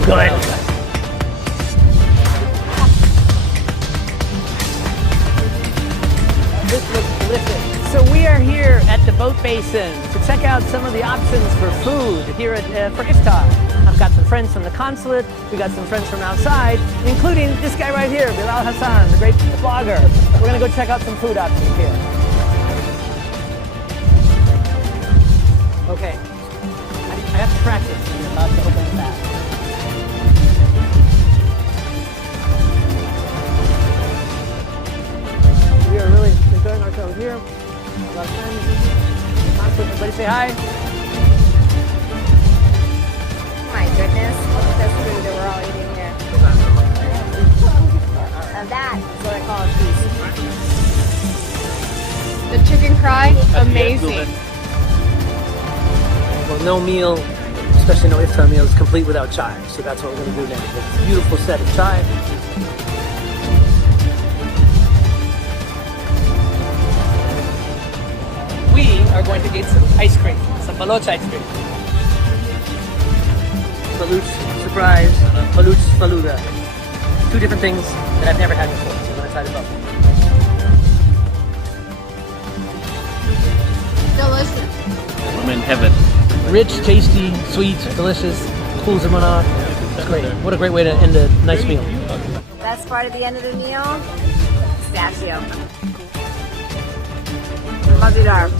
so good. This looks delicious. So we are here at the boat basin to check out some of the options for food here for iftar. I've got some friends from the consulate, we got some friends from outside, including this guy right here, Bilal Hassan, the great blogger. We're gonna go check out some food options here. Okay, I have to practice. I'm about to open the bag. We are really enjoying ourselves here. A lot of friends. Everybody say hi. My goodness, look at this food that we're all eating here. Now that is what I call a feast. The chicken fry, amazing. Well, no meal, especially no iftar meal, is complete without chai. So that's what we're going to do now. This beautiful set of chai. We are going to get some ice cream, some baloch ice cream. Baloch surprise, baloch faluda. Two different things that I've never had before, so I'm going to try them both. Delicious. I'm in heaven. Rich, tasty, sweet, delicious, cools everyone off. It's great. What a great way to end a nice meal. Best part at the end of the meal, pistachio. Mazidar.